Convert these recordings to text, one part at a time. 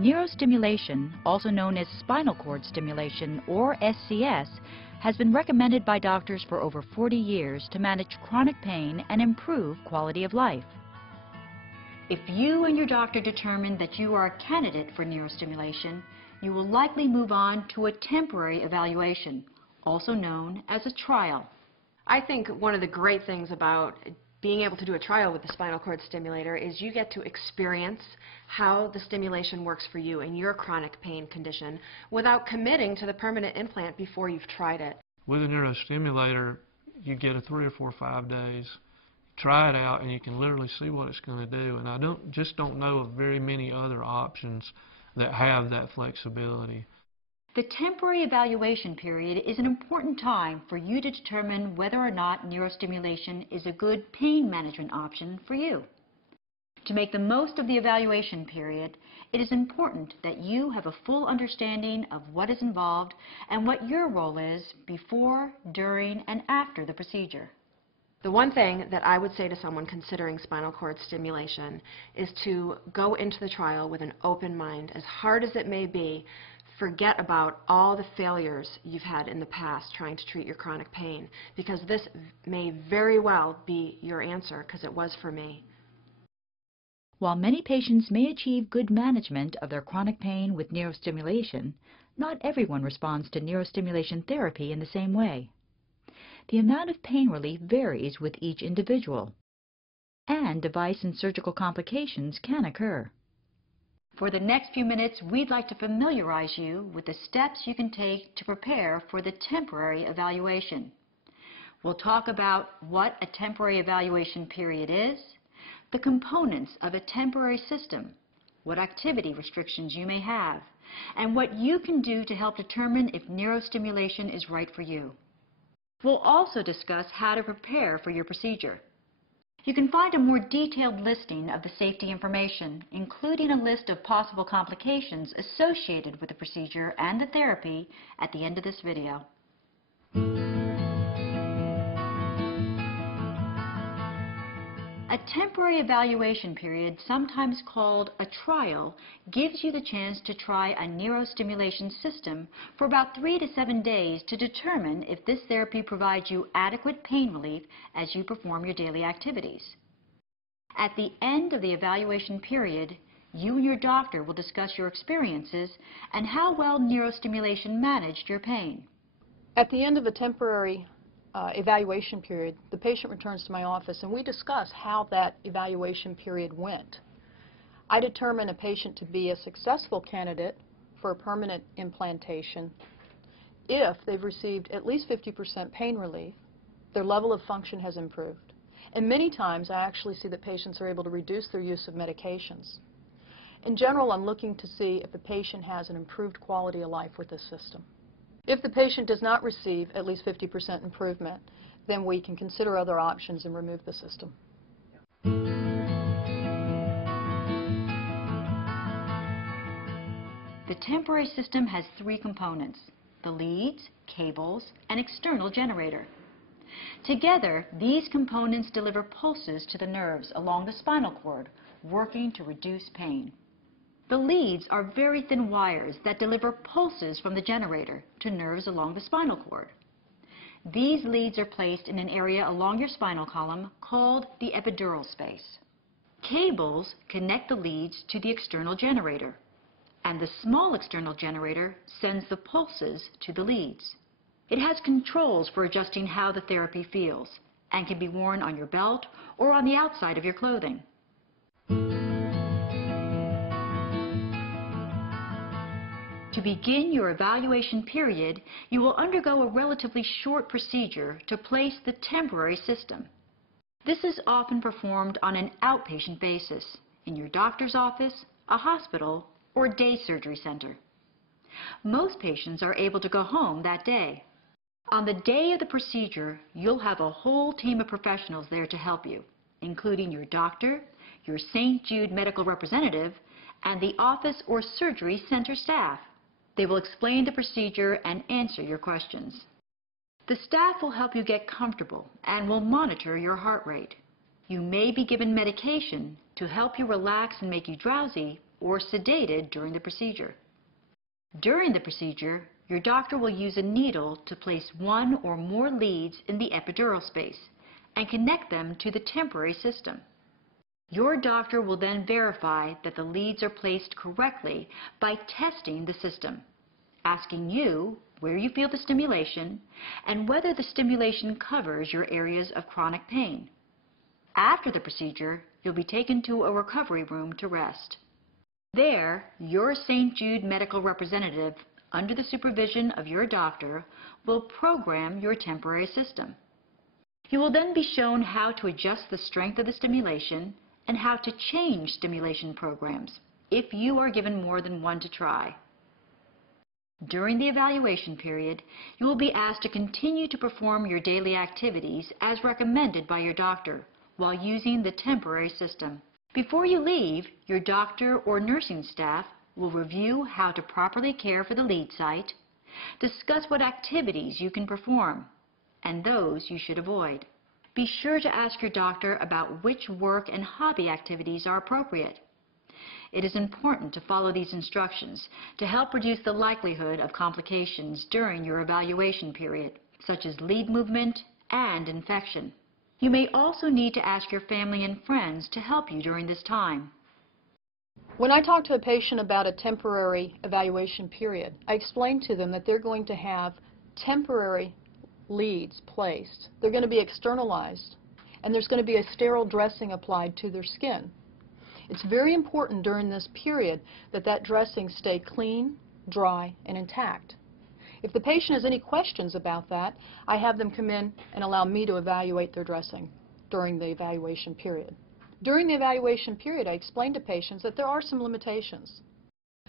Neurostimulation, also known as spinal cord stimulation or SCS, has been recommended by doctors for over 40 years to manage chronic pain and improve quality of life. If you and your doctor determine that you are a candidate for neurostimulation, you will likely move on to a temporary evaluation, also known as a trial. I think one of the great things about being able to do a trial with the spinal cord stimulator is you get to experience how the stimulation works for you in your chronic pain condition without committing to the permanent implant before you've tried it. With a neurostimulator, you get a 3 or 4 or 5 days. Try it out and you can literally see what it's going to do. And I don't know of very many other options that have that flexibility. The temporary evaluation period is an important time for you to determine whether or not neurostimulation is a good pain management option for you. To make the most of the evaluation period, it is important that you have a full understanding of what is involved and what your role is before, during, and after the procedure. The one thing that I would say to someone considering spinal cord stimulation is to go into the trial with an open mind. As hard as it may be, forget about all the failures you've had in the past trying to treat your chronic pain, because this may very well be your answer, because it was for me. While many patients may achieve good management of their chronic pain with neurostimulation, not everyone responds to neurostimulation therapy in the same way. The amount of pain relief varies with each individual, and device and surgical complications can occur. For the next few minutes, we'd like to familiarize you with the steps you can take to prepare for the temporary evaluation. We'll talk about what a temporary evaluation period is, the components of a temporary system, what activity restrictions you may have, and what you can do to help determine if neurostimulation is right for you. We'll also discuss how to prepare for your procedure. You can find a more detailed listing of the safety information, including a list of possible complications associated with the procedure and the therapy, at the end of this video. A temporary evaluation period, sometimes called a trial, gives you the chance to try a neurostimulation system for about 3 to 7 days to determine if this therapy provides you adequate pain relief as you perform your daily activities. At the end of the evaluation period, you and your doctor will discuss your experiences and how well neurostimulation managed your pain. At the end of a temporary evaluation period, the patient returns to my office and we discuss how that evaluation period went. I determine a patient to be a successful candidate for a permanent implantation if they've received at least 50% pain relief, their level of function has improved, and many times I actually see that patients are able to reduce their use of medications. In general, I'm looking to see if the patient has an improved quality of life with this system. If the patient does not receive at least 50% improvement, then we can consider other options and remove the system. The temporary system has 3 components: the leads, cables, and external generator. Together, these components deliver pulses to the nerves along the spinal cord, working to reduce pain. The leads are very thin wires that deliver pulses from the generator to nerves along the spinal cord. These leads are placed in an area along your spinal column called the epidural space. Cables connect the leads to the external generator, and the small external generator sends the pulses to the leads. It has controls for adjusting how the therapy feels and can be worn on your belt or on the outside of your clothing. To begin your evaluation period, you will undergo a relatively short procedure to place the temporary system. This is often performed on an outpatient basis in your doctor's office, a hospital, or day surgery center. Most patients are able to go home that day. On the day of the procedure, you'll have a whole team of professionals there to help you, including your doctor, your St. Jude medical representative, and the office or surgery center staff. They will explain the procedure and answer your questions. The staff will help you get comfortable and will monitor your heart rate. You may be given medication to help you relax and make you drowsy, or sedated during the procedure. During the procedure, your doctor will use a needle to place one or more leads in the epidural space and connect them to the temporary system. Your doctor will then verify that the leads are placed correctly by testing the system, asking you where you feel the stimulation and whether the stimulation covers your areas of chronic pain. After the procedure, you'll be taken to a recovery room to rest. There, your St. Jude medical representative, under the supervision of your doctor, will program your temporary system. You will then be shown how to adjust the strength of the stimulation and how to change stimulation programs if you are given more than one to try. During the evaluation period, you will be asked to continue to perform your daily activities as recommended by your doctor while using the temporary system. Before you leave, your doctor or nursing staff will review how to properly care for the lead site, discuss what activities you can perform, and those you should avoid. Be sure to ask your doctor about which work and hobby activities are appropriate. It is important to follow these instructions to help reduce the likelihood of complications during your evaluation period, such as lead movement and infection. You may also need to ask your family and friends to help you during this time. When I talk to a patient about a temporary evaluation period, I explain to them that they're going to have temporary leads placed. They're going to be externalized, and there's going to be a sterile dressing applied to their skin. It's very important during this period that that dressing stay clean, dry, and intact. If the patient has any questions about that, I have them come in and allow me to evaluate their dressing during the evaluation period. During the evaluation period, I explain to patients that there are some limitations.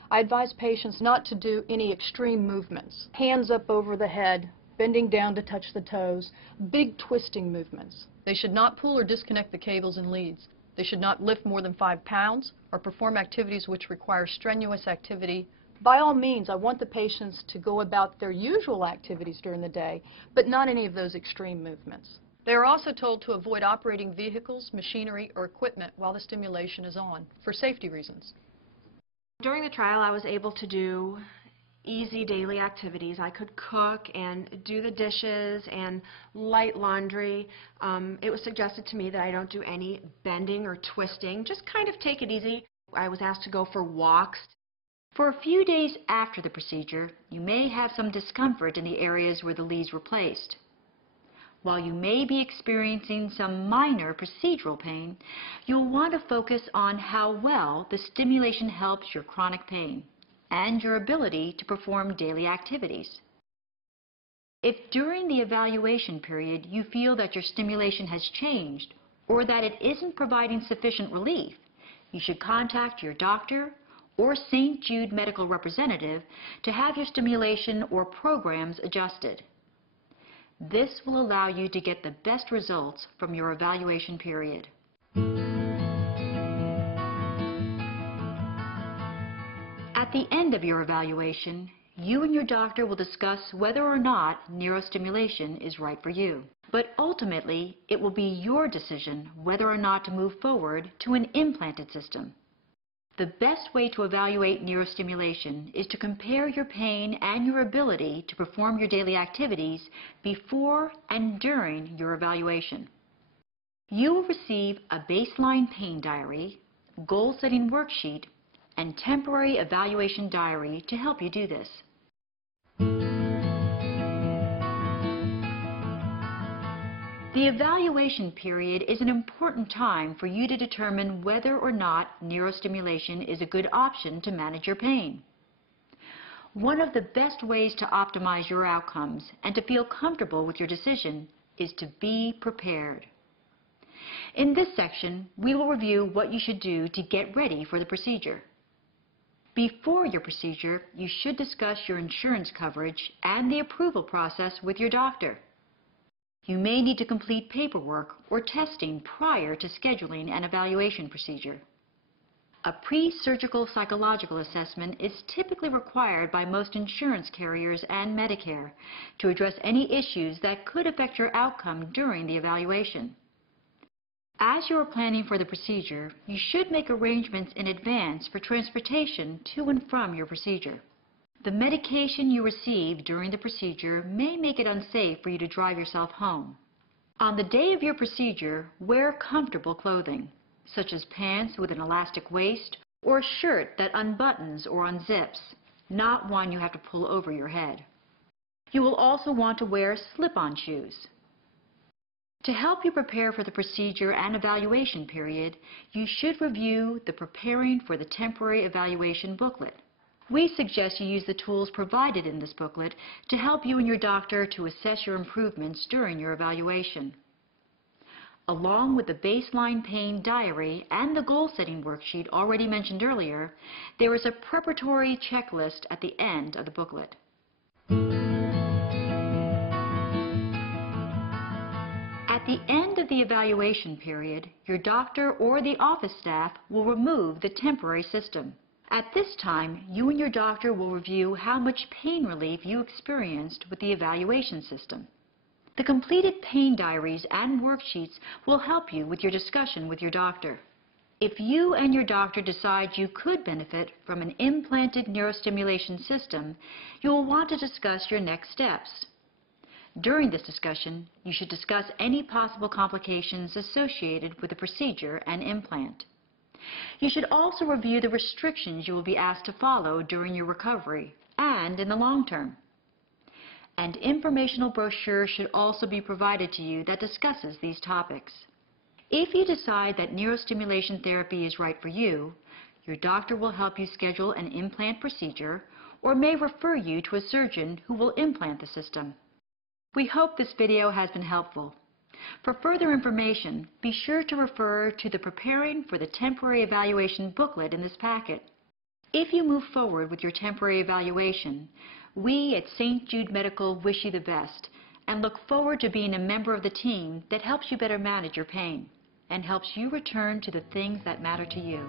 I advise patients not to do any extreme movements, hands up over the head, bending down to touch the toes, big twisting movements. They should not pull or disconnect the cables and leads. They should not lift more than 5 pounds or perform activities which require strenuous activity. By all means, I want the patients to go about their usual activities during the day, but not any of those extreme movements. They are also told to avoid operating vehicles, machinery, or equipment while the stimulation is on, for safety reasons. During the trial, I was able to do easy daily activities. I could cook and do the dishes and light laundry. It was suggested to me that I don't do any bending or twisting, just kind of take it easy. I was asked to go for walks. For a few days after the procedure, you may have some discomfort in the areas where the leads were placed. While you may be experiencing some minor procedural pain, you'll want to focus on how well the stimulation helps your chronic pain and your ability to perform daily activities. If during the evaluation period you feel that your stimulation has changed or that it isn't providing sufficient relief, you should contact your doctor or St. Jude medical representative to have your stimulation or programs adjusted. This will allow you to get the best results from your evaluation period. At the end of your evaluation, you and your doctor will discuss whether or not neurostimulation is right for you. But ultimately, it will be your decision whether or not to move forward to an implanted system. The best way to evaluate neurostimulation is to compare your pain and your ability to perform your daily activities before and during your evaluation. You will receive a baseline pain diary, goal-setting worksheet, and temporary evaluation diary to help you do this. The evaluation period is an important time for you to determine whether or not neurostimulation is a good option to manage your pain. One of the best ways to optimize your outcomes and to feel comfortable with your decision is to be prepared. In this section, we will review what you should do to get ready for the procedure. Before your procedure, you should discuss your insurance coverage and the approval process with your doctor. You may need to complete paperwork or testing prior to scheduling an evaluation procedure. A pre-surgical psychological assessment is typically required by most insurance carriers and Medicare to address any issues that could affect your outcome during the evaluation. As you are planning for the procedure, you should make arrangements in advance for transportation to and from your procedure. The medication you receive during the procedure may make it unsafe for you to drive yourself home. On the day of your procedure, wear comfortable clothing, such as pants with an elastic waist or a shirt that unbuttons or unzips, not one you have to pull over your head. You will also want to wear slip-on shoes. To help you prepare for the procedure and evaluation period, you should review the Preparing for the Temporary Evaluation booklet. We suggest you use the tools provided in this booklet to help you and your doctor to assess your improvements during your evaluation. Along with the baseline pain diary and the goal-setting worksheet already mentioned earlier, there is a preparatory checklist at the end of the booklet. At the end of the evaluation period, your doctor or the office staff will remove the temporary system. At this time, you and your doctor will review how much pain relief you experienced with the evaluation system. The completed pain diaries and worksheets will help you with your discussion with your doctor. If you and your doctor decide you could benefit from an implanted neurostimulation system, you will want to discuss your next steps. During this discussion, you should discuss any possible complications associated with the procedure and implant. You should also review the restrictions you will be asked to follow during your recovery and in the long term. An informational brochure should also be provided to you that discusses these topics. If you decide that neurostimulation therapy is right for you, your doctor will help you schedule an implant procedure or may refer you to a surgeon who will implant the system. We hope this video has been helpful. For further information, be sure to refer to the Preparing for the Temporary Evaluation booklet in this packet. If you move forward with your temporary evaluation, we at St. Jude Medical wish you the best and look forward to being a member of the team that helps you better manage your pain and helps you return to the things that matter to you.